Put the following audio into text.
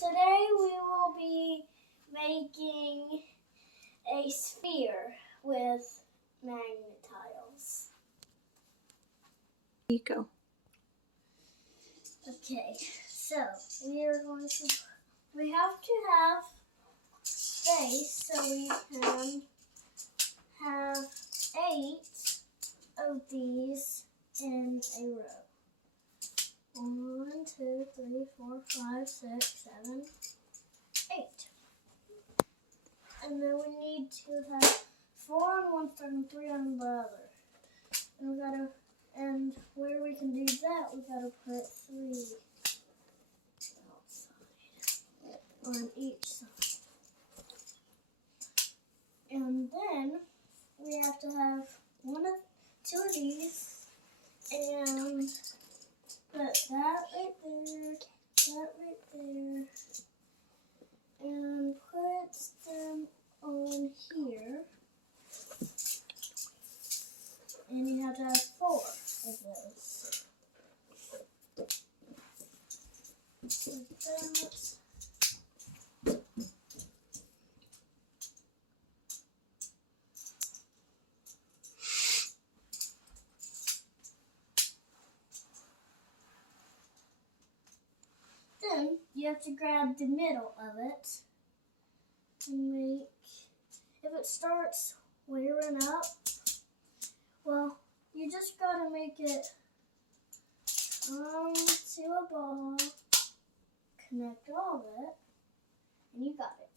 Today we will be making a sphere with Magnatiles. Go. Okay, so we have to have space so we can have 8 of these in a row. 1, 2, 3, 4, 5, 6, 7, 8. And then we need to have 4 on one side and 3 on the other. And where we can do that, we gotta put 3 outside on each side. And then we have to have 2 of these and put that right there, that right there, and put them on here. And you have to have 4 of those. Like that. Then you have to grab the middle of it and make, if it starts layering up, well, you just gotta make it to a ball, connect all of it, and you got it.